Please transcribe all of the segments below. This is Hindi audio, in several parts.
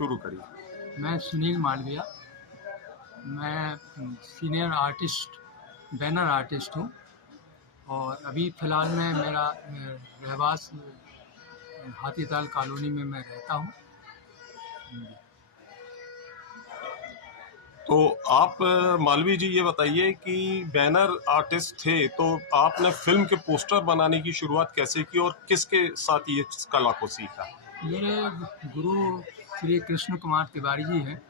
शुरू करिए। मैं सुनील मालविया। मैं सीनियर आर्टिस्ट, बैनर आर्टिस्ट हूँ और अभी फ़िलहाल में मेरा रहवास हाथीताल कॉलोनी में मैं रहता हूँ। तो आप मालवी जी ये बताइए कि बैनर आर्टिस्ट थे तो आपने फिल्म के पोस्टर बनाने की शुरुआत कैसे की और किसके साथ ये कला को सीखा? मेरे गुरु श्री कृष्ण कुमार तिवारी जी हैं,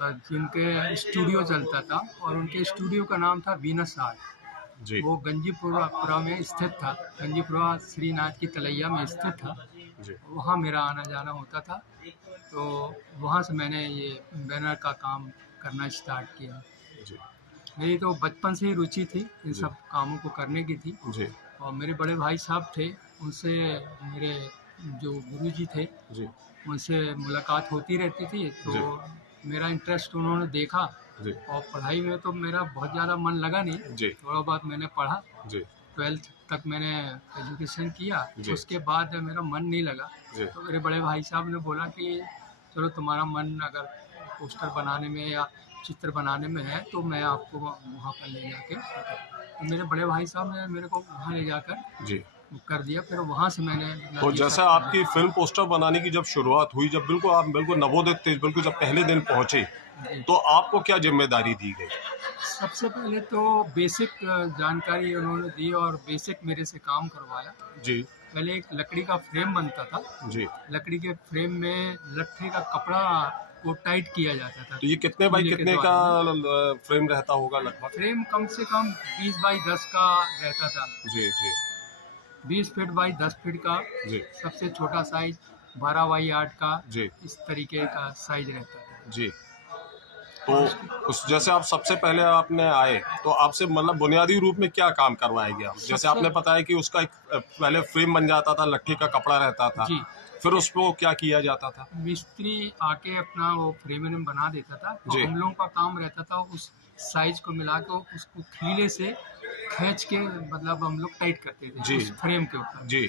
जिनके स्टूडियो चलता था और उनके स्टूडियो का नाम था वीनस आर्ट। जी वो गंजीपुरा में स्थित था। गंजीपुरा श्रीनाथ की तलैया में स्थित था। जी वहाँ मेरा आना जाना होता था, तो वहाँ से मैंने ये बैनर का काम करना स्टार्ट किया। जी मेरी तो बचपन से ही रुचि थी, इन जी सब कामों को करने की थी। जी और मेरे बड़े भाई साहब थे, उनसे मेरे जो गुरुजी थे जी उनसे मुलाकात होती रहती थी, तो जी मेरा इंटरेस्ट उन्होंने देखा। जी और पढ़ाई में तो मेरा बहुत ज़्यादा मन लगा नहीं, जी थोड़ा बहुत मैंने पढ़ा। जी 12th तक मैंने एजुकेशन किया। जी उसके बाद मेरा मन नहीं लगा, जी तो मेरे बड़े भाई साहब ने बोला कि चलो तुम्हारा मन अगर पोस्टर बनाने में या चित्र बनाने में है तो मैं आपको वहाँ पर ले जाके, तो मेरे बड़े भाई साहब ने मेरे को वहाँ ले जाकर जी कर दिया। फिर वहाँ से मैंने तो ये जैसे सब आपकी फिल्म पोस्टर बनाने की जब शुरुआत हुई, जब बिल्कुल आप बिल्कुल नवोदित थे, बिल्कुल जब पहले दिन पहुंचे, जी। तो आपको क्या जिम्मेदारी दी गई? सबसे पहले तो बेसिक जानकारी उन्होंने दी और बेसिक मेरे से काम करवाया। जी पहले एक लकड़ी का फ्रेम बनता था। जी लकड़ी के फ्रेम में लट्ठे का कपड़ा को टाइट किया जाता था। तो ये कितने बाई कीले के कितने का द्वारा में फ्रेम रहता होगा लगभग? फ्रेम कम से कम 20 बाई 10 का रहता था। जी जी 20 फीट बाई 10 फीट का जी सबसे छोटा साइज, 12 बाई 8 का जी इस तरीके का साइज रहता था। जी तो और उसकी उस जैसे आप सबसे पहले आपने आए तो आपसे मतलब बुनियादी रूप में क्या काम करवाया गया? जैसे आपने सबसे बताया कि उसका एक पहले फ्रेम बन जाता था, लट्ठी का कपड़ा रहता था, जी, फिर उसको क्या किया जाता था? मिस्त्री आके अपना वो फ्रेम बना देता था, तो जी हम लोगों का काम रहता था उस साइज को मिला के उसको खीले से खींच के, मतलब हम लोग टाइट करते थे जी उस फ्रेम के ऊपर। जी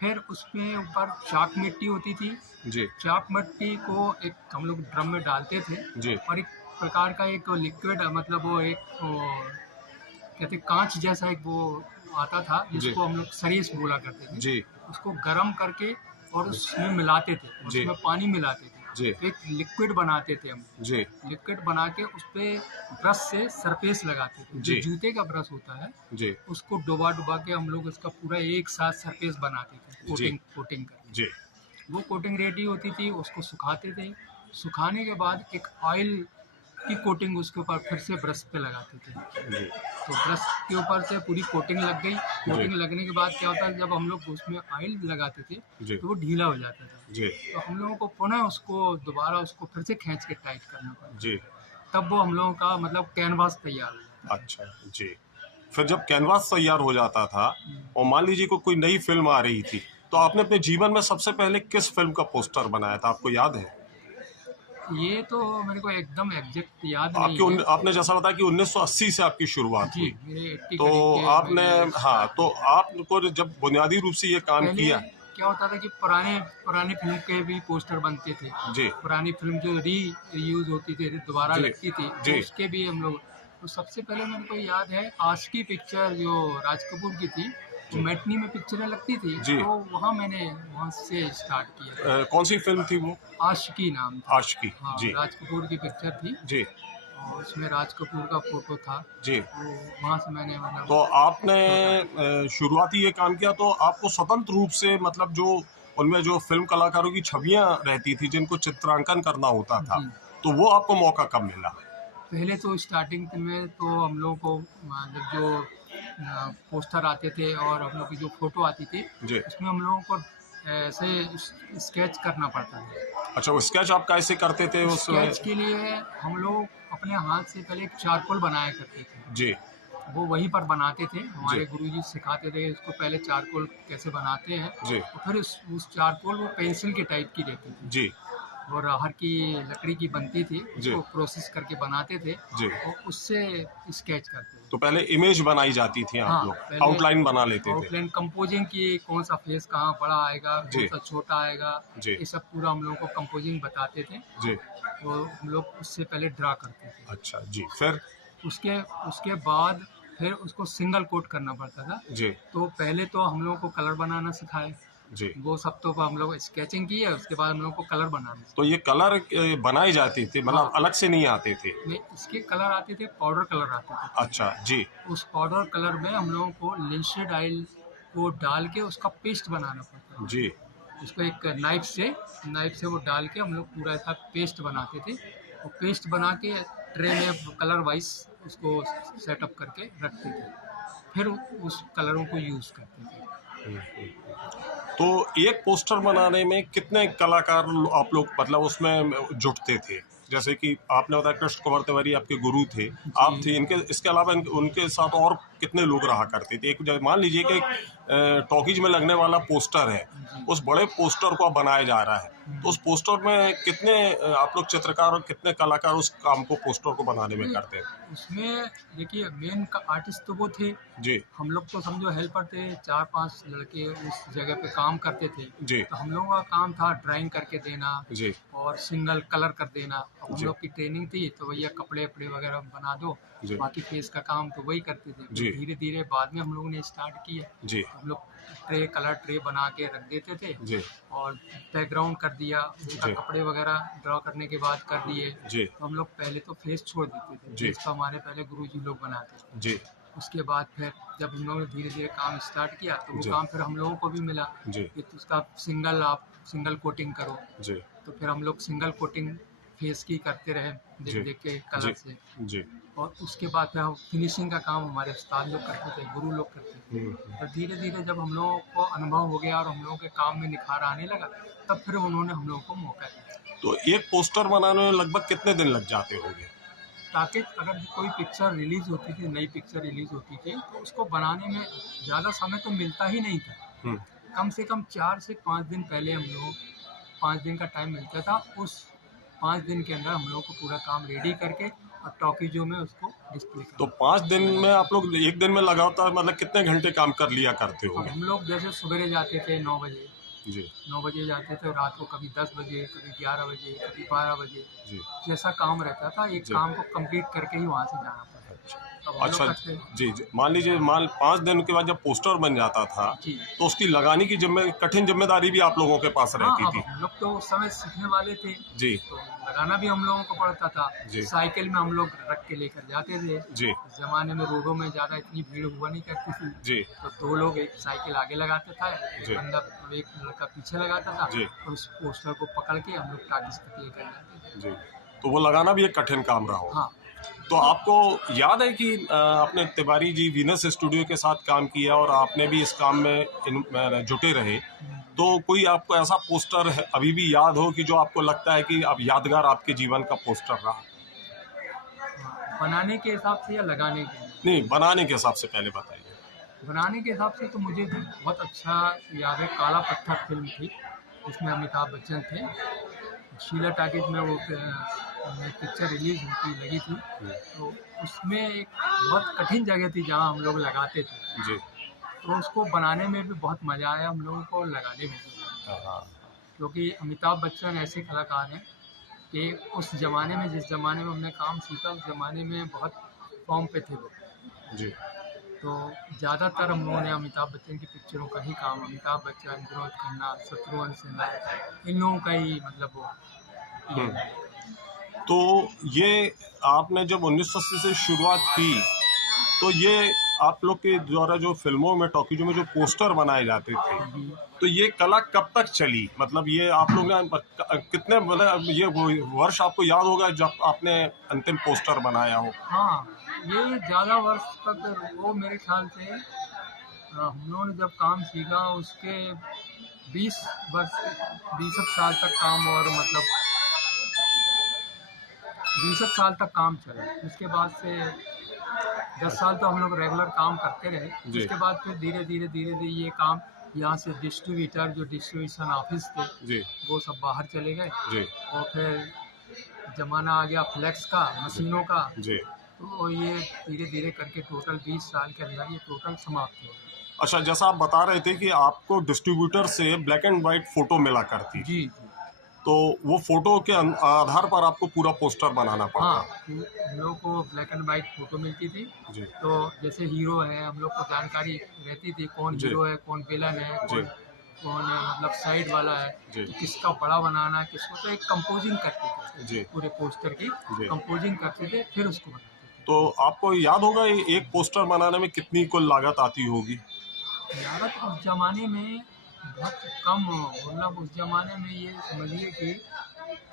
फिर उसमें ऊपर चाक मिट्टी होती थी। जी चाक मिट्टी को एक हम लोग ड्रम में डालते थे जी और एक प्रकार का एक लिक्विड, मतलब वो एक वो कहते कांच जैसा एक वो आता था, जी जिसको हम लोग सरीस बोला करते थे। जी उसको गर्म करके और जी उसमें मिलाते थे, जी उसमें पानी मिलाते थे, जी तो एक लिक्विड बनाते थे हम। जी लिक्विड बना के उस पे ब्रश से सरफेस लगाते थे, जो जी जूते का ब्रश होता है जी उसको डुबा डुबा के हम लोग उसका पूरा एक साथ सरफेस बनाते थे, जी कोटिंग करके। जी वो कोटिंग रेडी होती थी, उसको सुखाते थे। सुखाने के बाद एक ऑयल की कोटिंग उसके ऊपर फिर से ब्रश पे लगाते थे। जी तो ब्रश के ऊपर से पूरी कोटिंग लग गई। जी कोटिंग लगने के बाद क्या होता है, जब हम लोग उसमें ऑयल लगाते थे जी तो वो ढीला हो जाता था। जी तो हम लोगों को पुनः उसको दोबारा उसको फिर से खींच के टाइट करना पड़ता, जी तब वो हम लोगों का मतलब कैनवास तैयार हो जाता अच्छा जी। फिर जब कैनवास तैयार हो जाता था था। और मान लीजिए कोई नई फिल्म आ रही थी, तो आपने अपने जीवन में सबसे पहले किस फिल्म का पोस्टर बनाया था, आपको याद है? ये तो मेरे को एकदम एग्जैक्ट याद नहीं है। आपने जैसा बताया कि 1980 से आपकी शुरुआत जी, हुई, मेरे 80 तो करीब के में आपने ये हाँ, स्टार्ट तो हुआ। आपको जब बुनियादी रूप से ये काम पहले किया। क्या होता था कि पुराने पुरानी फिल्म के भी पोस्टर बनते थे। जी पुरानी फिल्म जो यूज होती थी, दोबारा जी लगती थी, तो जी उसके भी हम लोग, तो सबसे पहले मेरे को याद है आशिकी पिक्चर जो राज कपूर की थी, वो जी मैटनी में पिक्चरें लगती थी, जी तो वहाँ से स्टार्ट किया था। कौन सी फिल्म थी वो? आशिकी नाम था। आशिकी। हाँ, जी राज कपूर की पिक्चर थी जी और उसमें राज कपूर का फोटो था। जी तो वहाँ से मैंने तो मतलब आपने छोटा शुरुआती ये काम किया, तो आपको स्वतंत्र रूप से मतलब जो उनमें जो फिल्म कलाकारों की छवियां रहती थी जिनको चित्रांकन करना होता था, जी। तो वो आपको मौका कब मिला? पहले तो स्टार्टिंग में तो हम लोगों को जब जो पोस्टर आते थे और हम लोग की जो फोटो आती थी, जी उसमें हम लोगों को ऐसे स्केच करना पड़ता था। अच्छा, वो स्केच आप कैसे करते थे उसमें? स्केच के लिए हम लोग अपने हाथ से पहले एक चारकोल बनाया करते थे। जी वो वहीं पर बनाते थे, जी हमारे गुरुजी सिखाते थे इसको पहले चारकोल कैसे बनाते हैं। जी और फिर उस चारकोल वो पेंसिल के टाइप की रहती थी जी और रहर की लकड़ी की बनती थी, जी उसको प्रोसेस करके बनाते थे जी और उससे स्केच करते थे। तो पहले इमेज बनाई जाती थी, आप हाँ, लोग पहले आउटलाइन बना लेते थे। आउटलाइन कंपोजिंग की, कौन सा फेस कहाँ बड़ा आएगा, जी। कौन सा छोटा आएगा, जी। ये सब पूरा हम लोगों को कंपोजिंग बताते थे। जी। तो हम लोग उससे पहले ड्रा करते थे। अच्छा जी, फिर? उसके उसके बाद फिर उसको सिंगल कोट करना पड़ता था। जी। तो पहले तो हम लोगों को कलर बनाना सिखाए, जी। वो सब तो हम लोग स्केचिंग की है, उसके बाद हम लोग को कलर बनाना तो सिखाए। ये कलर बनाए जाते थे, मतलब हाँ। अलग से नहीं आते थे? में इसके कलर आते थे, पाउडर कलर आते थे। अच्छा जी। उस पाउडर कलर में हम लोगों को लिंसेड ऑयल को डाल के उसका पेस्ट बनाना पड़ता था। जी। उसको एक नाइफ से वो डाल के हम लोग पूरा ऐसा पेस्ट बनाते थे, और पेस्ट बना के ट्रे में कलर वाइज उसको सेटअप करके रखते थे, फिर उस कलरों को यूज़ करते थे। तो एक पोस्टर बनाने में कितने कलाकार आप लोग मतलब उसमें जुटते थे? जैसे कि आपने बताया कृष्ण कुमार तिवारी आपके गुरु थे, आप जी। थे, इनके इसके अलावा उनके साथ और कितने लोग रहा करते थे? एक मान लीजिए कि टॉकीज में लगने वाला पोस्टर है, जी। उस बड़े पोस्टर को अब बनाया जा रहा है, तो उस पोस्टर में कितने आप लोग चित्रकार और कितने कलाकार उस काम को, पोस्टर को बनाने में करते हैं? उसमें देखिए मेन का आर्टिस्ट तो वो थे, जी। हम लोग तो समझो हेल्पर थे, 4-5 लड़के उस जगह पे काम करते थे। जी। तो हम लोगों का काम था ड्राइंग करके देना जी। और सिंगल कलर कर देना। अब हम जी। लोग की ट्रेनिंग थी तो भैया कपड़े वपड़े वगैरह बना दो, जी। बाकी फेस का काम तो वही करते थे। जी। फिर धीरे धीरे बाद में हम लोगों ने स्टार्ट किया, जी। तो हम लोग कलर ट्रे बना के रख देते थे, जी। और बैकग्राउंड कर दिया उसका, जी। कपड़े वगैरह ड्रॉ करने के बाद कर दिए। जी। तो हम लोग पहले तो फेस छोड़ देते थे, जी। फेस तो हमारे पहले गुरुजी लोग बनाते थे। जी। उसके बाद फिर जब हम लोगों ने धीरे धीरे काम स्टार्ट किया तो वो जी। काम फिर हम लोगों को भी मिला जी। कि तो उसका आप सिंगल कोटिंग करो। जी। तो फिर हम लोग सिंगल कोटिंग फेस की करते रहे, देख जी। देख के जी। कलर से। जी। और उसके बाद फिर हम फिनिशिंग का काम हमारे उस्ताद लोग करते थे, गुरु लोग करते थे। और धीरे धीरे जब हम लोगों को अनुभव हो गया और हम लोगों के काम में निखार आने लगा, तब फिर उन्होंने हम लोगों को मौका दिया। तो एक पोस्टर बनाने में लगभग कितने दिन लग जाते होंगे? ताकि अगर कोई पिक्चर रिलीज़ होती थी, नई पिक्चर रिलीज़ होती थी, तो उसको बनाने में ज़्यादा समय तो मिलता ही नहीं था। हम्म। कम से कम 4 से 5 दिन पहले हम लोग 5 दिन का टाइम मिलता था। उस 5 दिन के अंदर हम लोगों को पूरा काम रेडी करके और टॉकीजों में उसको डिस्प्ले तो करना। 5 दिन में आप लोग एक दिन में लगातार मतलब कितने घंटे काम कर लिया करते अब होंगे? हम लोग जैसे सवेरे जाते थे 9 बजे, जी। 9 बजे जाते थे, रात को कभी 10 बजे, कभी 11 बजे, कभी 12 बजे, जी। जैसा काम रहता था, एक जी। काम को कंप्लीट करके ही वहाँ से जाना था। अच्छा। तब हम लोग अच्छा। करते जी। जी। मान लीजिए 5 दिन के बाद जब पोस्टर बन जाता था, जी। तो उसकी लगाने की कठिन जिम्मेदारी भी आप लोगों के पास हाँ, रहती अब थी। हम लोग तो उस समय सीखने वाले थे, जी। तो लगाना भी हम लोगों को पड़ता था। जी। साइकिल में हम लोग रख के लेकर जाते थे। जी। उस ज़माने में रोडों में ज़्यादा इतनी भीड़ हुआ नहीं करती थी। जी। तो 2 लोग एक साइकिल आगे लगाता था, जी। एक लड़का पीछे लगाता था, जी। और उस पोस्टर को पकड़ के हम लोग टाकिस तक लेकर जाते थे। जी। तो वो लगाना भी एक कठिन काम रहा होगा। हाँ। तो आपको याद है कि आपने तिवारी जी वीनस स्टूडियो के साथ काम किया और आपने भी इस काम में जुटे रहे, तो कोई आपको ऐसा पोस्टर है अभी भी याद हो कि जो आपको लगता है कि अब यादगार आपके जीवन का पोस्टर रहा? हाँ, बनाने के हिसाब से या लगाने के? नहीं, बनाने के हिसाब से पहले बताइए। बनाने के हिसाब से तो मुझे बहुत अच्छा याद है, काला पत्थर फिल्म थी, उसमें अमिताभ बच्चन थे। शीला टॉकीज में वो पिक्चर रिलीज होती लगी थी, तो उसमें एक बहुत कठिन जगह थी जहाँ हम लोग लगाते थे। जी। तो उसको बनाने में भी बहुत मज़ा आया हम लोगों को, लगाने में भी। हाँ। क्योंकि अमिताभ बच्चन ऐसे कलाकार हैं कि उस ज़माने में, जिस ज़माने में हमने काम सीखा, उस ज़माने में बहुत फॉर्म पे थे वो। जी। तो ज़्यादातर हम लोगों ने अमिताभ बच्चन की पिक्चरों का ही काम, अमिताभ बच्चन, विनोद खन्ना, शत्रुघ्न सिन्हा, इन लोगों का ही मतलब वो। तो ये आपने जब 1980 से शुरुआत की, तो ये आप लोग के द्वारा जो फिल्मों में, टॉकीजों में जो पोस्टर बनाए जाते थे, तो ये कला कब तक चली? मतलब ये आप लोग ने कितने, मतलब ये वर्ष आपको याद होगा जब आपने अंतिम पोस्टर बनाया हो? हाँ, ये ज़्यादा वर्ष तक, वो मेरे ख्याल से हम लोगों ने जब काम सीखा उसके 20 वर्ष, 20 साल तक काम, और मतलब 20 साल तक काम चला। उसके बाद से 10 साल तो हम लोग रेगुलर काम करते रहे। जी। उसके बाद फिर धीरे धीरे ये काम, यहाँ से डिस्ट्रीब्यूटर, जो डिस्ट्रीब्यूशन ऑफिस थे, जी। वो सब बाहर चले गए। जी। और फिर ज़माना आ गया फ्लेक्स का, मशीनों का। जी। तो ये धीरे धीरे करके टोटल 20 साल के अंदर ये टोटल समाप्त हो गया। अच्छा, जैसा आप बता रहे थे कि आपको डिस्ट्रीब्यूटर से ब्लैक एंड वाइट फोटो मिला करती थी, जी। तो वो फोटो के आधार पर आपको पूरा पोस्टर बनाना हाँ, पड़ता। हम लोग को ब्लैक एंड वाइट फ़ोटो मिलती थी। जी तो जैसे हीरो है, हम लोग को जानकारी रहती थी कौन जी हीरो है, कौन विलन है, जी कौन मतलब साइड वाला है, जी तो किसका बड़ा बनाना है, किसको, तो एक कंपोजिंग करते थे। जी पूरे पोस्टर की जी। कंपोजिंग करते थे, फिर उसको बनाते तो आपको याद होगा ये एक पोस्टर बनाने में कितनी कुल लागत आती होगी? थे। लागत उस ज़माने में बहुत कम, मतलब उस ज़माने में ये समझिए कि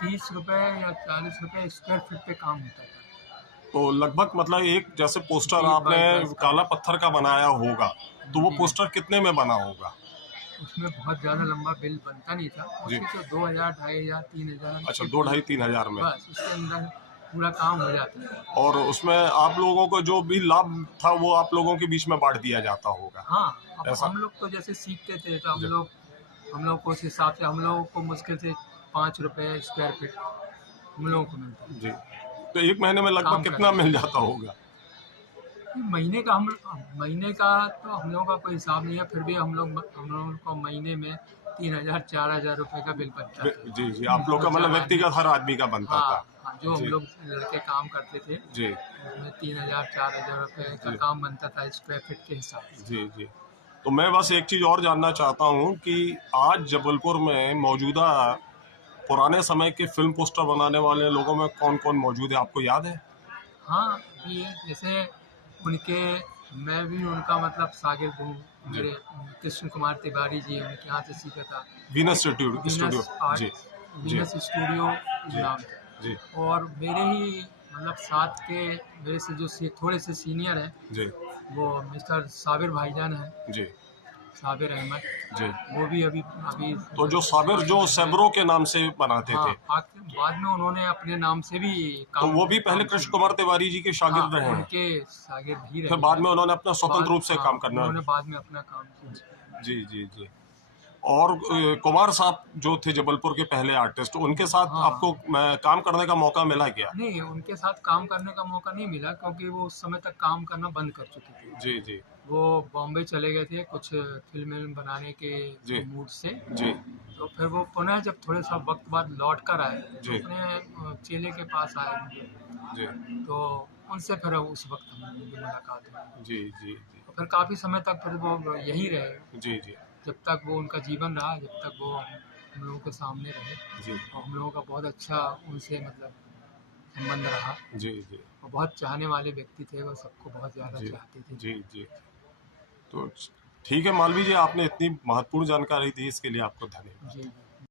30 रुपए या 40 रुपए स्क्वायर फीट पे काम होता था। तो लगभग मतलब एक जैसे पोस्टर 20 आपने बाई 22 का। काला पत्थर का बनाया होगा, तो वो जी। पोस्टर कितने में बना होगा? उसमें बहुत ज़्यादा लंबा बिल बनता नहीं था, जी। उसमें तो 2000, 2500, 3000 अच्छा, के 2 ढाई 3 हज़ार में। बस उसके अंदर पूरा काम हो जाता था। और उसमें आप लोगों को जो भी लाभ था वो आप लोगों के बीच में बाँट दिया जाता होगा, हाँ, अब ऐसा? हम लोग तो जैसे सीखते थे तो जी हम लोग को उस हिसाब से हम लोगों को मुश्किल से 5 रुपए स्क्वायर फीट हम लोगों को मिलता था जी। तो 1 महीने में लगभग काम कितना करने मिल का। जाता होगा? महीने का तो हम लोगों का कोई हिसाब नहीं है, फिर भी हम लोगों को महीने में 3000, 4000 रुपए का बिल बच जाता जी, जी। था आप लोग का उस मतलब ज़माने में। व्यक्तिगत हर आदमी का बनता हाँ, था। हाँ, जो हम जी, लोग लड़के काम करते थे, जी, उसमें 3000, 4000 रुपए का जी, काम बनता था स्क्वायर फीट के हिसाब से। जी, जी। तो मैं बस एक चीज़ और जानना चाहता हूँ कि आज जबलपुर में मौजूदा पुराने समय के फ़िल्म पोस्टर बनाने वाले लोगों में कौन-कौन मौजूद है, आपको याद है? हाँ, अभी जैसे उनके मैं भी उनका मतलब शागिर्द हूँ। जी। मेरे कृष्ण कुमार तिवारी जी, उनके यहाँ से सीखा था। Venus studio. वीनस जी, आर्ट जी, वीनस स्टूडियो जी, नाम था। जी, और मेरे ही मतलब साथ के मेरे से जो थोड़े से सीनियर हैं, जी, वो मिस्टर साबिर भाईजान हैं, जी, साबिर अहमद। जी। वो भी अभी अभी तो जो साबिर जो सैबरो के नाम से बनाते हाँ, थे, बाद में उन्होंने अपने नाम से भी तो काम वो भी पहले काम कृष्ण शुरू कुमार किया। तिवारी जी के हाँ, शागिर्द रहे हैं। उनके शागिर्द ही फिर रहे बाद हैं। में उन्होंने अपना स्वतंत्र रूप से काम करना। उन्होंने बाद में अपना काम चेंज किया। जी, जी, जी। और कुमार साहब जो थे जबलपुर के पहले आर्टिस्ट, उनके साथ हाँ, आपको काम करने का मौका मिला क्या? नहीं उनके साथ काम करने का मौका नहीं मिला क्योंकि वो उस समय तक काम करना बंद कर चुके थे। जी, जी, वो बॉम्बे चले गए थे कुछ फ़िल्म बनाने के जी, मूड से। जी, तो फिर वो पुनः जब थोड़े सा वक़्त बाद लौट कर आए, तो जी, अपने चेले के पास आए, जी, तो उनसे फिर उस वक़्त हम लोगों की मुलाकात हुई। जी, जी, तो फिर काफ़ी समय तक फिर वो यहीं रहे, जी, जी, जब तक वो उनका जीवन रहा, जब तक वो हम लोगों के सामने रहे। जी, और हम लोगों का बहुत अच्छा उनसे मतलब संबंध रहा। जी, जी, वो बहुत चाहने वाले व्यक्ति थे, वो सबको बहुत ज़्यादा जी, चाहते थे। जी, जी। तो ठीक है मालवीय जी, आपने इतनी महत्वपूर्ण जानकारी दी इसके लिए आपको धन्यवाद। जी, जी।